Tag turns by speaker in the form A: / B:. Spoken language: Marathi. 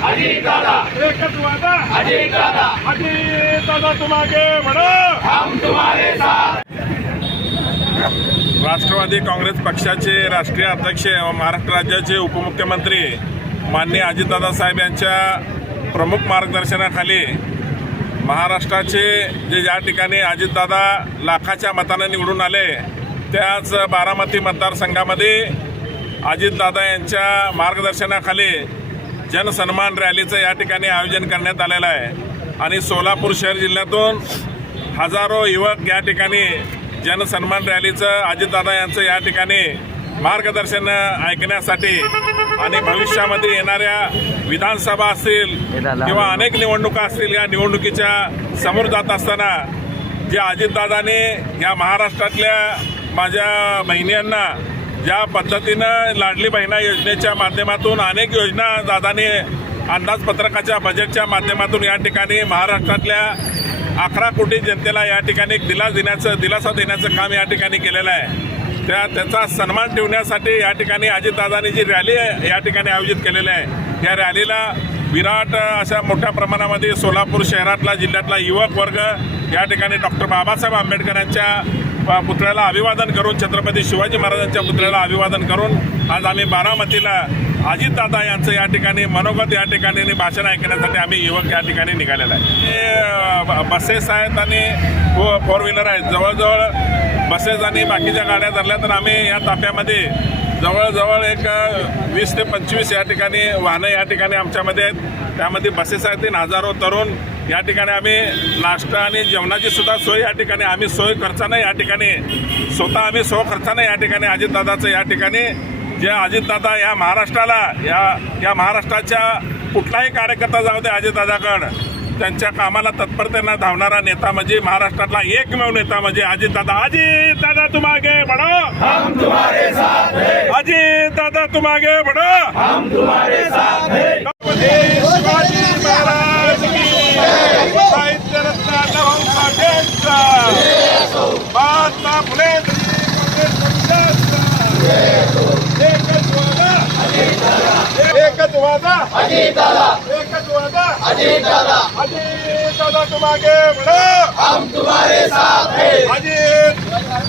A: वादा एकच वादा. अजित दादा. तुम्हागे बडो राष्ट्रवादी काँग्रेस पक्षाचे राष्ट्रीय अध्यक्ष व महाराष्ट्र राज्याचे उपमुख्यमंत्री माननीय अजितदादा साहेब यांच्या प्रमुख मार्गदर्शनाखाली महाराष्ट्राचे जे ज्या ठिकाणी अजितदादा लाखाच्या मताने निवडून आले त्याच बारामती मतदारसंघामध्ये अजितदादा यांच्या मार्गदर्शनाखाली जनसन्मान रॅलीचं या ठिकाणी आयोजन करण्यात आलेलं आहे. आणि सोलापूर शहर जिल्ह्यातून हजारो युवक या ठिकाणी जनसन्मान रॅलीचं अजितदादा यांचं या ठिकाणी मार्गदर्शन ऐकण्यासाठी आणि भविष्यामध्ये येणाऱ्या विधानसभा असतील किंवा अनेक निवडणुका असतील या निवडणुकीच्या समोर जात असताना जे अजितदादाने या महाराष्ट्रातल्या माझ्या बहिणींना ज्या पद्धतीनं लाडली बहिणा योजनेच्या माध्यमातून अनेक योजना दादाने अंदाजपत्रकाच्या बजेटच्या माध्यमातून या ठिकाणी महाराष्ट्रातल्या अकरा कोटी जनतेला या ठिकाणी दिलास देण्याचं दिलासा देण्याचं काम या ठिकाणी केलेलं आहे. त्या त्याचा सन्मान ठेवण्यासाठी या ठिकाणी अजितदादांनी जी रॅली या ठिकाणी आयोजित केलेली आहे. या रॅलीला विराट अशा मोठ्या प्रमाणामध्ये सोलापूर शहरातला जिल्ह्यातला युवक वर्ग या ठिकाणी डॉक्टर बाबासाहेब आंबेडकरांच्या पुतळ्याला अभिवादन करून छत्रपती शिवाजी महाराजांच्या पुतळ्याला अभिवादन करून आज आम्ही बारामतीला अजितदादा यांचं या ठिकाणी मनोगत या ठिकाणी भाषण ऐकण्यासाठी आम्ही युवक या ठिकाणी निघालेला आहे. बसेस आहेत आणि फोर व्हीलर आहेत. जवळजवळ बसेस आणि बाकीच्या गाड्या धरल्या तर आम्ही या ताफ्यामध्ये जवळजवळ एक वीस ते पंचवीस या ठिकाणी वाहनं या ठिकाणी आमच्यामध्ये आहेत. त्यामध्ये बसेस आहेत तीन हजारो तरुण या ठिकाणी आम्ही नाश्ता आणि जेवणाची सुद्धा सोय या ठिकाणी. आम्ही सोय खर्चानं या ठिकाणी स्वतः आम्ही सो खर्चानं या ठिकाणी अजितदादाचं या ठिकाणी. जे अजितदादा या महाराष्ट्राला या या महाराष्ट्राच्या कुठलाही कार्यकर्ता जाऊ दे अजितदादाकडं त्यांच्या कामाला तत्परतेनं धावणारा नेता म्हणजे महाराष्ट्रातला एकमेव नेता म्हणजे अजितदादा अजित दादा तुम आगे साथ अजित दादा तुम आगे बढो फुले एकच वादा एकच वादा एकच वादा अजीत दादा तुम आगे हम तुम्हारे साथ हैं अजीत